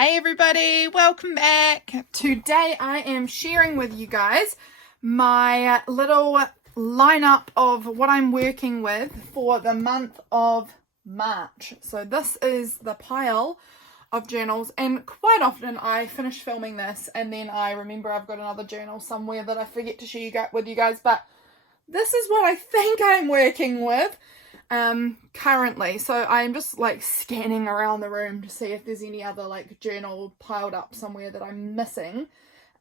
Hey everybody, welcome back. Today I am sharing with you guys my little lineup of what I'm working with for the month of March. So this is the pile of journals, and quite often I finish filming this and then I remember I've got another journal somewhere that I forget to share with you guys, but this is what I think I'm working with currently. So I'm just like scanning around the room to see if there's any other like journal piled up somewhere that I'm missing,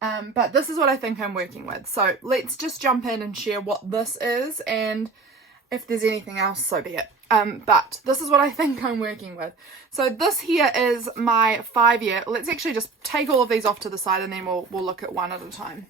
but this is what I think I'm working with. So let's just jump in and share what this is, and if there's anything else, so be it. But this is what I think I'm working with. So this here is my 5-year. Let's actually just take all of these off to the side and then we'll look at one at a time.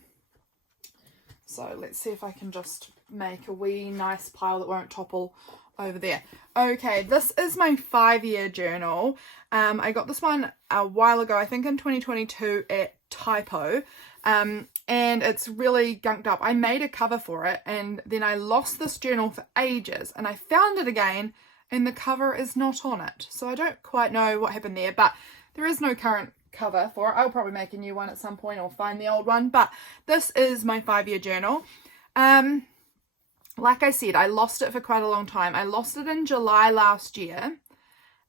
So let's see if I can just make a wee nice pile that won't topple over there. Okay, this is my 5-year journal. I got this one a while ago, I think in 2022 at Typo, and it's really gunked up. I made a cover for it and then I lost this journal for ages and I found it again and the cover is not on it. So I don't quite know what happened there, but there is no current cover for it. I'll probably make a new one at some point or find the old one, but this is my 5-year journal. Like I said, I lost it for quite a long time. I lost it in July last year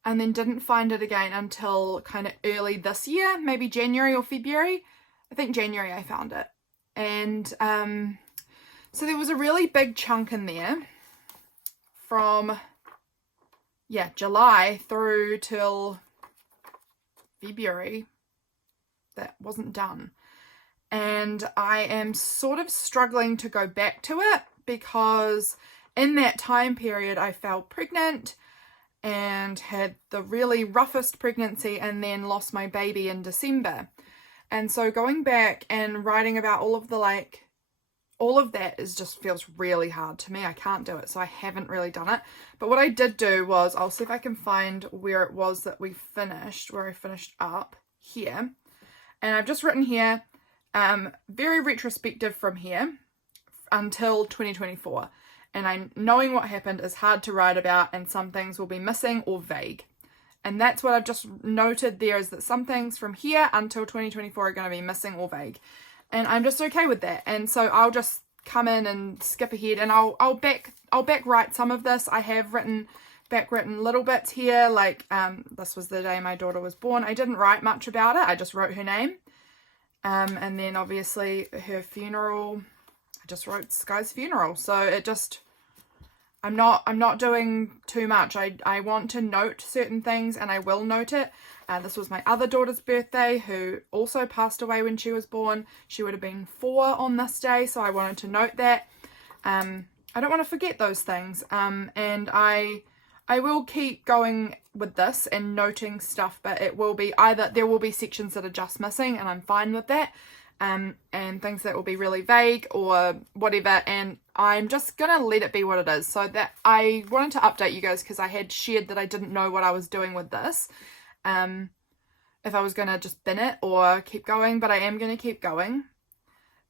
and then didn't find it again until kind of early this year, maybe January or February. I think January I found it. And so there was a really big chunk in there from, July through till February that wasn't done. And I am sort of struggling to go back to it because in that time period I fell pregnant and had the really roughest pregnancy and then lost my baby in December. And so going back and writing about all of that just feels really hard to me. I can't do it, so I haven't really done it. But what I did do was, I'll see if I can find where it was that we finished, where I finished up here. And I've just written here, very retrospective from here until 2024. And knowing what happened is hard to write about and some things will be missing or vague. And that's what I've just noted there, is that some things from here until 2024 are going to be missing or vague. And I'm just okay with that. And so I'll just come in and skip ahead and I'll back write some of this. I have back written little bits here, like this was the day my daughter was born. I didn't write much about it. I just wrote her name. And then obviously her funeral, I just wrote Sky's funeral. So it just, I'm not doing too much. I want to note certain things and I will note it. This was my other daughter's birthday, who also passed away when she was born. She would have been 4 on this day, so I wanted to note that. I don't want to forget those things. And I will keep going with this and noting stuff, but it will be either there will be sections that are just missing and I'm fine with that. And things that will be really vague or whatever, and I'm just gonna let it be what it is. So that I wanted to update you guys because I had shared that I didn't know what I was doing with this, if I was gonna just bin it or keep going, but I am gonna keep going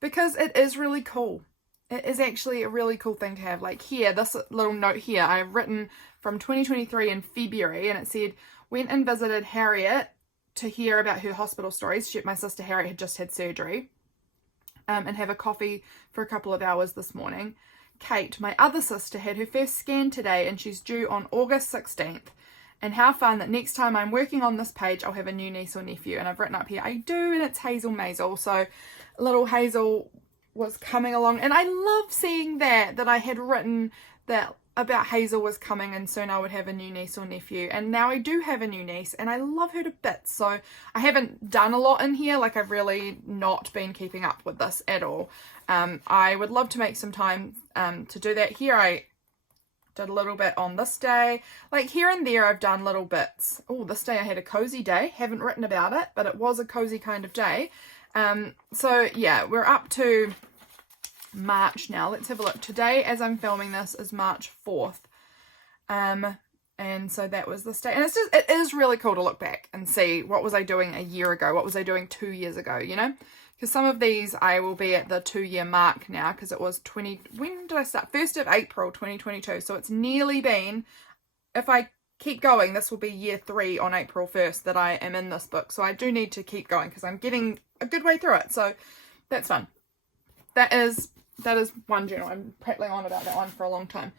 because it is really cool. It is actually a really cool thing to have. Like here, this little note here, I've written from 2023 in February, and it said, went and visited Harriet to hear about her hospital stories. My sister Harriet had just had surgery, and have a coffee for a couple of hours this morning. Kate, my other sister, had her first scan today and she's due on August 16th. And how fun that next time I'm working on this page, I'll have a new niece or nephew. And I've written up here, I do, and it's Hazel Maisel. So little Hazel was coming along, and I love seeing that I had written that about Hazel was coming and soon I would have a new niece or nephew, and now I do have a new niece and I love her to bits. So I haven't done a lot in here, like I've really not been keeping up with this at all. I would love to make some time to do that. Here I did a little bit on this day, like here and there I've done little bits. Oh, this day I had a cozy day, haven't written about it, but it was a cozy kind of day. So yeah, we're up to March now. Let's have a look. Today, as I'm filming this, is March 4th. And so that was this day. And it is really cool to look back and see what was I doing a year ago, what was I doing 2 years ago, you know? Because some of these I will be at the 2-year mark now, because it was when did I start? 1st of April 2022. So it's nearly been, if I keep going. This will be year 3 on April 1st that I am in this book. So I do need to keep going because I'm getting a good way through it. So that's fun. That is one journal. I'm prattling on about that one for a long time.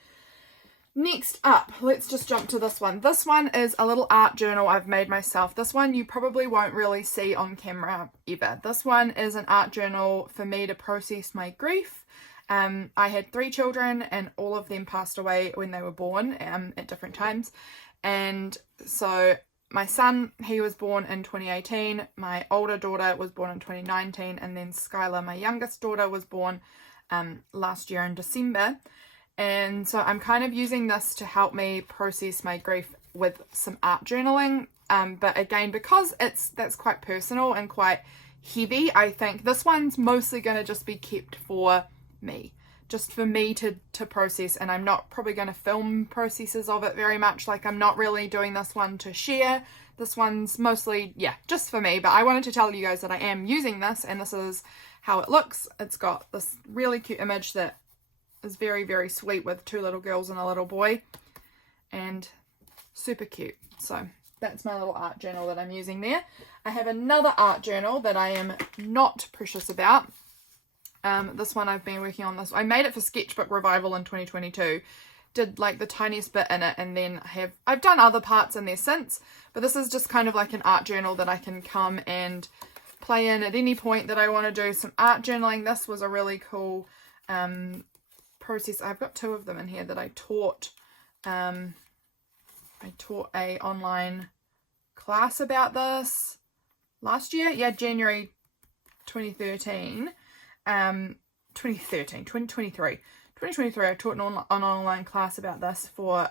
Next up, let's just jump to this one. This one is a little art journal I've made myself. This one you probably won't really see on camera ever. This one is an art journal for me to process my grief. I had 3 children and all of them passed away when they were born at different times. And so my son, he was born in 2018. My older daughter was born in 2019. And then Skylar, my youngest daughter, was born last year in December. And so I'm kind of using this to help me process my grief with some art journaling. But again, because that's quite personal and quite heavy, I think this one's mostly going to just be kept for me. Just for me to process. And I'm not probably going to film processes of it very much. Like, I'm not really doing this one to share. This one's mostly, yeah, just for me. But I wanted to tell you guys that I am using this. And this is how it looks. It's got this really cute image that is very, very sweet with 2 little girls and a little boy, and super cute. So that's my little art journal that I'm using there. I have another art journal that I am not precious about. This one I've been working on this. I made it for Sketchbook Revival in 2022. Did like the tiniest bit in it, and then I've done other parts in there since, but this is just kind of like an art journal that I can come and play in at any point that I want to do some art journaling. This was a really cool process. I've got 2 of them in here that I taught. I taught a online class about this last year. Yeah, January 2023. 2023, I taught an online class about this for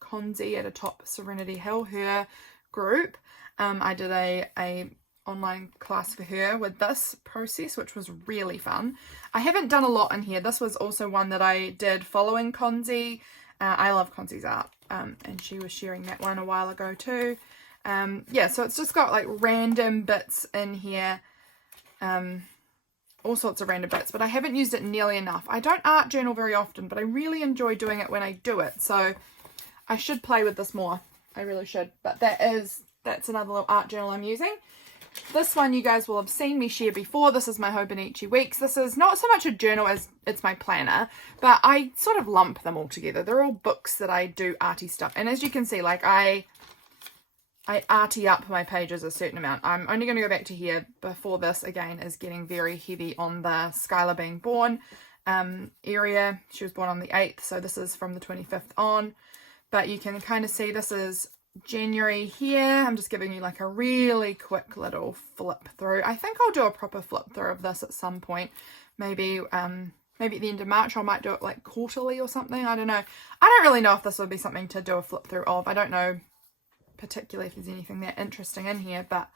Consie at a Top Serenity Hill, her group. I did a online class for her with this process, which was really fun. I haven't done a lot in here. This was also one that I did following Consie. I love Consie's art, and she was sharing that one a while ago too. Yeah, so it's just got like random bits in here, all sorts of random bits, but I haven't used it nearly enough. I don't art journal very often, but I really enjoy doing it when I do it, so I should play with this more. I really should. But that's another little art journal I'm using. This one you guys will have seen me share before. This is my Hobonichi Weeks. This is not so much a journal as it's my planner, but I sort of lump them all together. They're all books that I do arty stuff. And as you can see, like I arty up my pages a certain amount. I'm only going to go back to here. Before this, again, is getting very heavy on the Skylar being born area. She was born on the 8th, so this is from the 25th on. But you can kind of see this is January here. I'm just giving you like a really quick little flip through. I think I'll do a proper flip through of this at some point. Maybe at the end of March. I might do it like quarterly or something. I don't know. I don't really know if this would be something to do a flip through of. I don't know particularly if there's anything that interesting in here, but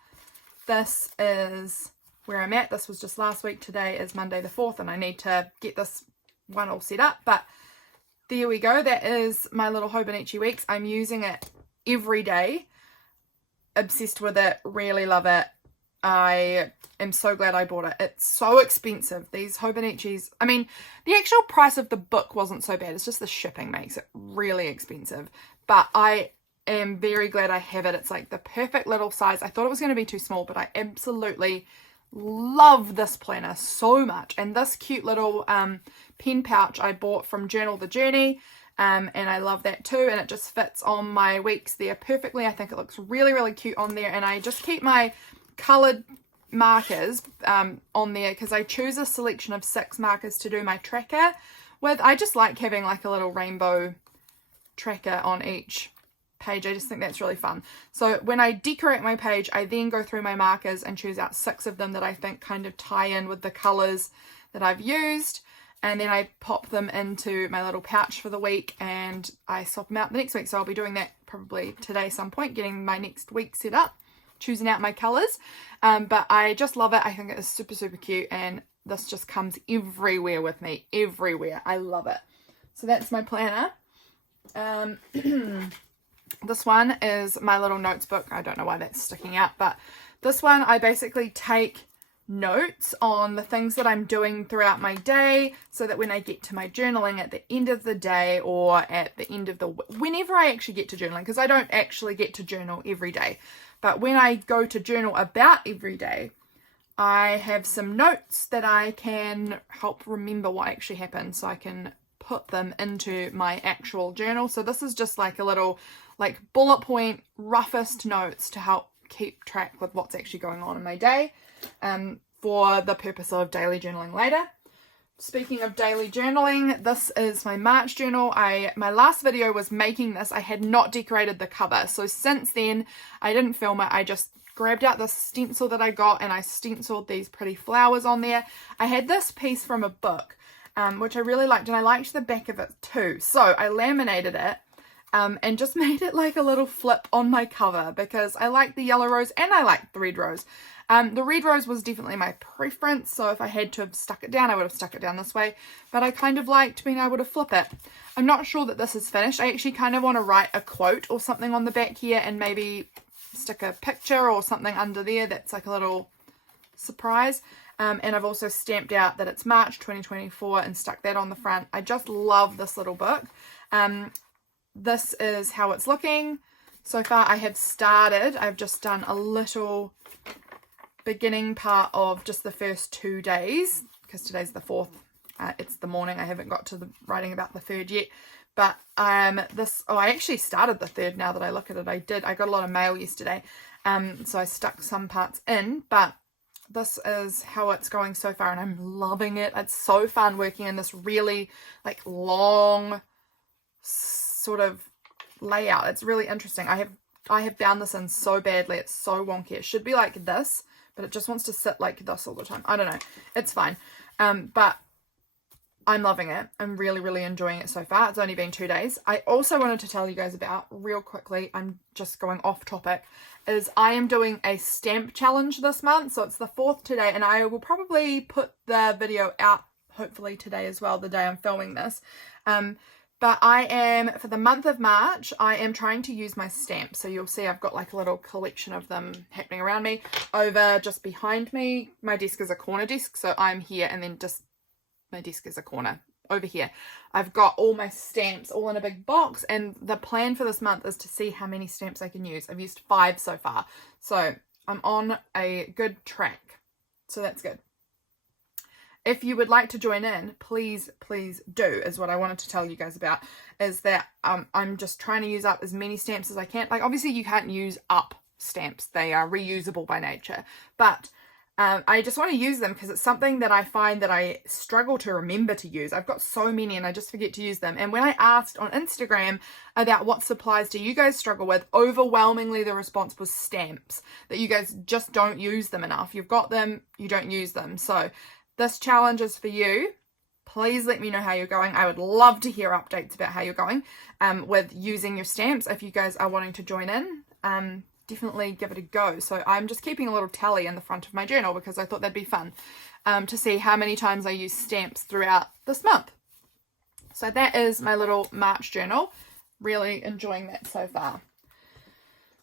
this is where I'm at. This was just last week. Today is Monday the 4th, and I need to get this one all set up, but there we go. That is my little Hobonichi Weeks. I'm using it every day. Obsessed with it. Really love it. I am so glad I bought it. It's so expensive. These Hobonichis, I mean, the actual price of the book wasn't so bad. It's just the shipping makes it really expensive. But I am very glad I have it. It's like the perfect little size. I thought it was going to be too small, but I absolutely love this planner so much. And this cute little pen pouch I bought from Journal the Journey. And I love that too, and it just fits on my weeks there perfectly. I think it looks really, really cute on there, and I just keep my coloured markers on there because I choose a selection of 6 markers to do my tracker with. I just like having like a little rainbow tracker on each page. I just think that's really fun. So when I decorate my page, I then go through my markers and choose out 6 of them that I think kind of tie in with the colours that I've used. And then I pop them into my little pouch for the week, and I swap them out the next week. So I'll be doing that probably today some point, getting my next week set up, choosing out my colours. But I just love it. I think it is super, super cute, and this just comes everywhere with me, everywhere. I love it. So that's my planner. This one is my little notes book. I don't know why that's sticking out, but this one I basically take notes on the things that I'm doing throughout my day, so that when I get to my journaling at the end of the day, or at the end of the whenever I actually get to journaling, because I don't actually get to journal every day, but when I go to journal about every day, I have some notes that I can help remember what actually happened, so I can put them into my actual journal. So this is just like a little like bullet point roughest notes to help keep track with what's actually going on in my day, for the purpose of daily journaling later. Speaking of daily journaling, this is my March journal. My last video was making this. I had not decorated the cover, so since then I didn't film it. I just grabbed out the stencil that I got and I stenciled these pretty flowers on there. I had this piece from a book, which I really liked, and I liked the back of it too, so I laminated it and just made it like a little flip on my cover, because I like the yellow rose and I like the red rose. The red rose was definitely my preference, so if I had to have stuck it down, I would have stuck it down this way, but I kind of liked being able to flip it. I'm not sure that this is finished. I actually kind of want to write a quote or something on the back here, and maybe stick a picture or something under there that's like a little surprise. And I've also stamped out that it's March 2024 and stuck that on the front. I just love this little book. This is how it's looking so far. I've just done a little beginning part of just the first 2 days, because today's the 4th. It's the morning. I haven't got to the writing about the 3rd yet, but I actually started the 3rd now that I look at it. I got a lot of mail yesterday, so I stuck some parts in, but this is how it's going so far, and I'm loving it. It's so fun working in this really like long sort of layout. It's really interesting. I have bound this in so badly. It's so wonky. It should be like this, but it just wants to sit like this all the time. I don't know. It's fine. But I'm loving it. I'm really, really enjoying it so far. It's only been 2 days. I also wanted to tell you guys about, real quickly, I'm just going off topic, is I am doing a stamp challenge this month. So it's the 4th today, and I will probably put the video out hopefully today as well, the day I'm filming this. But for the month of March, I am trying to use my stamps. So you'll see I've got like a little collection of them happening around me. Over just behind me, my desk is a corner desk. So I'm here, and then just my desk is a corner over here. I've got all my stamps all in a big box, and the plan for this month is to see how many stamps I can use. I've used 5 so far. So I'm on a good track. So that's good. If you would like to join in, please do, is what I wanted to tell you guys about, is that I'm just trying to use up as many stamps as I can. Like, obviously you can't use up stamps. They are reusable by nature. But I just want to use them because it's something that I find that I struggle to remember to use. I've got so many and I just forget to use them. And when I asked on Instagram about what supplies do you guys struggle with, overwhelmingly the response was stamps, that you guys just don't use them enough. You've got them, you don't use them. So this challenge is for you. Please let me know how you're going. I would love to hear updates about how you're going with using your stamps. If you guys are wanting to join in, definitely give it a go. So I'm just keeping a little tally in the front of my journal because I thought that'd be fun to see how many times I use stamps throughout this month. So that is my little March journal. Really enjoying that so far.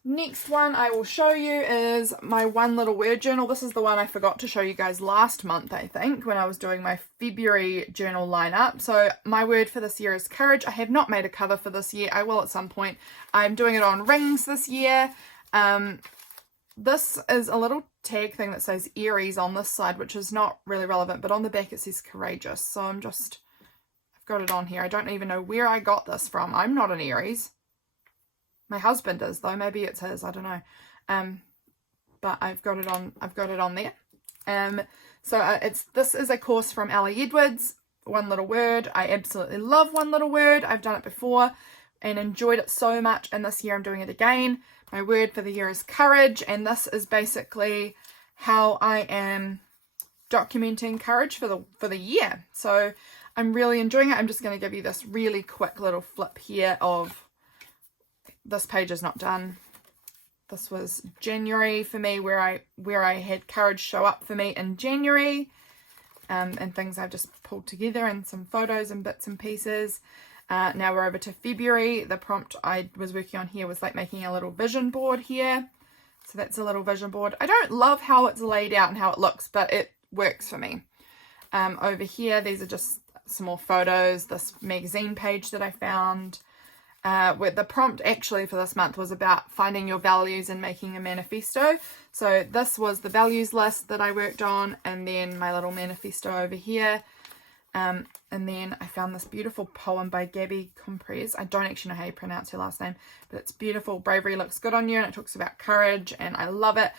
Next one I will show you is my one little word journal. This is the one I forgot to show you guys last month, I think, when I was doing my February journal lineup. So my word for this year is courage. I have not made a cover for this year. I will at some point. I'm doing it on rings this year. This is a little tag thing that says Aries on this side, which is not really relevant, but on the back it says courageous. So I've got it on here. I don't even know where I got this from. I'm not an Aries. My husband is though. Maybe it's his. I don't know. But I've got it on there. So this is a course from Ellie Edwards. One little word. I absolutely love one little word. I've done it before and enjoyed it so much, and this year I'm doing it again. My word for the year is courage, and this is basically how I am documenting courage for the year. So I'm really enjoying it. I'm just going to give you this really quick little flip here of this page is not done. This was January for me, where I had courage show up for me in January, and things I've just pulled together and some photos and bits and pieces. Now we're over to February. The prompt I was working on here was like making a little vision board here. So that's a little vision board. I don't love how it's laid out and how it looks, but it works for me. Over here, these are just some more photos, this magazine page that I found. Where the prompt actually for this month was about finding your values and making a manifesto. So this was the values list that I worked on, and then my little manifesto over here. And then I found this beautiful poem by Gabby Comprez. I don't actually know how you pronounce her last name, but it's beautiful. Bravery looks good on you, and it talks about courage, and I love it.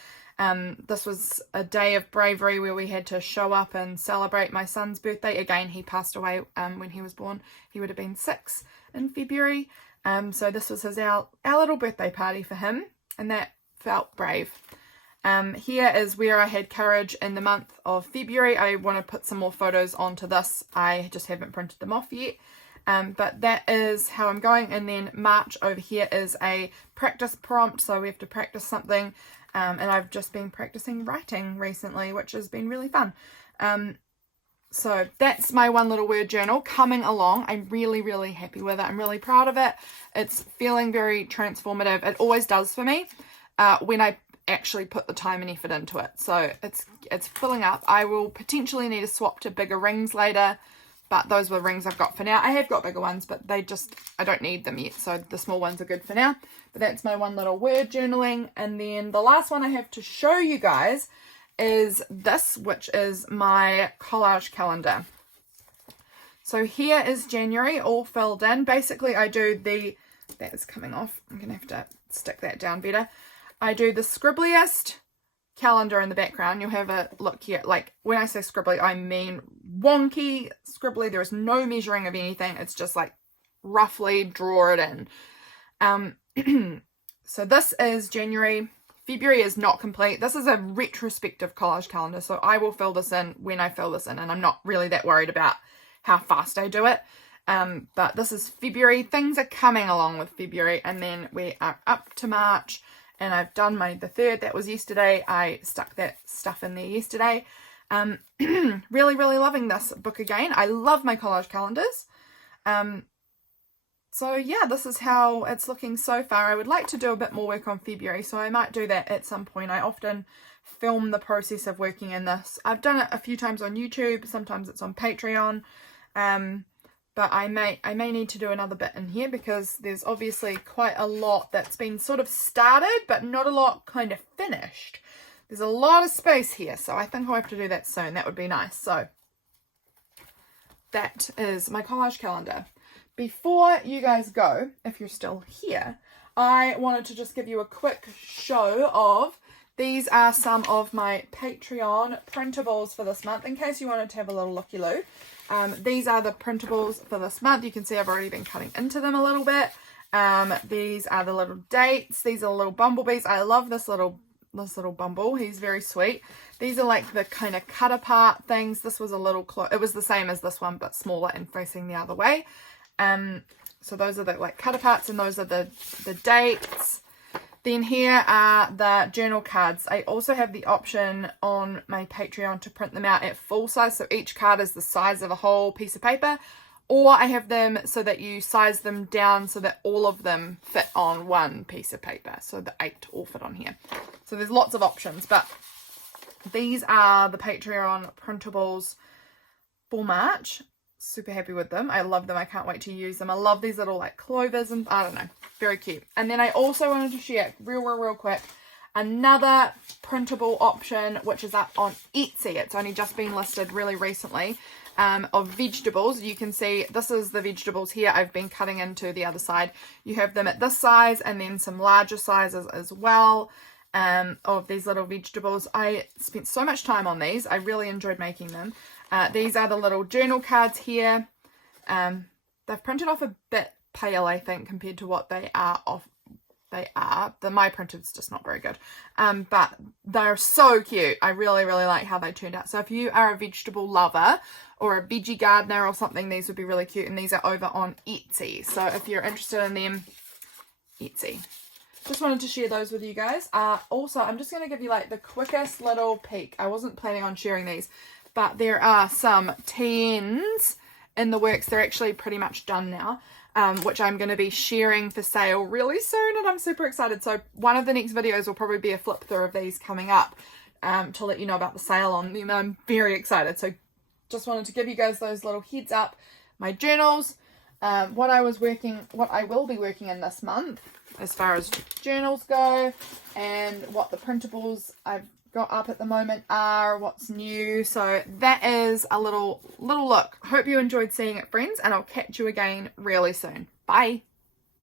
This was a day of bravery where we had to show up and celebrate my son's birthday. Again, he passed away when he was born. He would have been 6 in February. So this was our little birthday party for him, and that felt brave. Here is where I had courage in the month of February. I want to put some more photos onto this. I just haven't printed them off yet. But that is how I'm going. And then March over here is a practice prompt. So we have to practice something. And I've just been practicing writing recently, which has been really fun. So that's my one little word journal coming along. I'm really, really happy with it. I'm really proud of it. It's feeling very transformative. It always does for me when I actually put the time and effort into it. So it's filling up. I will potentially need to swap to bigger rings later, but those were rings I've got for now. I have got bigger ones, but I don't need them yet. So the small ones are good for now. But that's my one little word journaling. And then the last one I have to show you guys is this, which is my collage calendar. So here is January all filled in. Basically I do that is coming off. I'm gonna have to stick that down better. I do the scribbliest calendar in the background. You'll have a look here. Like when I say scribbly, I mean wonky scribbly. There is no measuring of anything. It's just like roughly draw it in. So this is January. February is not complete. This is a retrospective collage calendar, so I will fill this in when I fill this in, and I'm not really that worried about how fast I do it. But this is February. Things are coming along with February, and then we are up to March, and I've done the 3rd. That was yesterday. I stuck that stuff in there yesterday. Really, really loving this book again. I love my collage calendars. So yeah, this is how it's looking so far. I would like to do a bit more work on February, so I might do that at some point. I often film the process of working in this. I've done it a few times on YouTube, sometimes it's on Patreon, but I may need to do another bit in here because there's obviously quite a lot that's been sort of started, but not a lot kind of finished. There's a lot of space here, so I think I'll have to do that soon. That would be nice. So that is my collage calendar. Before you guys go, if you're still here, I wanted to just give you a quick show of, these are some of my Patreon printables for this month, in case you wanted to have a little looky-loo. These are the printables for this month. You can see I've already been cutting into them a little bit. These are the little dates. These are little bumblebees. I love this little bumble. He's very sweet. These are like the kind of cut apart things. This was a little it was the same as this one, but smaller and facing the other way. So those are the like cut aparts, and those are the dates. Then here are the journal cards. I also have the option on my Patreon to print them out at full size. So each card is the size of a whole piece of paper, or I have them so that you size them down so that all of them fit on one piece of paper. So the 8 all fit on here. So there's lots of options, but these are the Patreon printables for March. Super happy with them. I love them. I can't wait to use them. I love these little like clovers and I don't know, very cute. And then I also wanted to share real quick another printable option, which is up on Etsy. It's only just been listed really recently, of vegetables. You can see this is the vegetables here. I've been cutting into the other side. You have them at this size and then some larger sizes as well, of these little vegetables. I spent so much time on these. I really enjoyed making them. These are the little journal cards here. They've printed off a bit pale, I think, compared to what they are off. My printed's just not very good. But they're so cute. I really, really like how they turned out. So if you are a vegetable lover or a veggie gardener or something, these would be really cute. And these are over on Etsy. So if you're interested in them, Etsy. Just wanted to share those with you guys. Also, I'm just going to give you like the quickest little peek. I wasn't planning on sharing these, but there are some 10s in the works. They're actually pretty much done now. which I'm going to be sharing for sale really soon, and I'm super excited. So one of the next videos will probably be a flip through of these coming up to let you know about the sale on them. I'm very excited. So just wanted to give you guys those little heads up. My journals, what I will be working in this month as far as journals go, and what the printables I've got up at the moment are, what's new. So that is a little look. Hope you enjoyed seeing it, friends, and I'll catch you again really soon. Bye.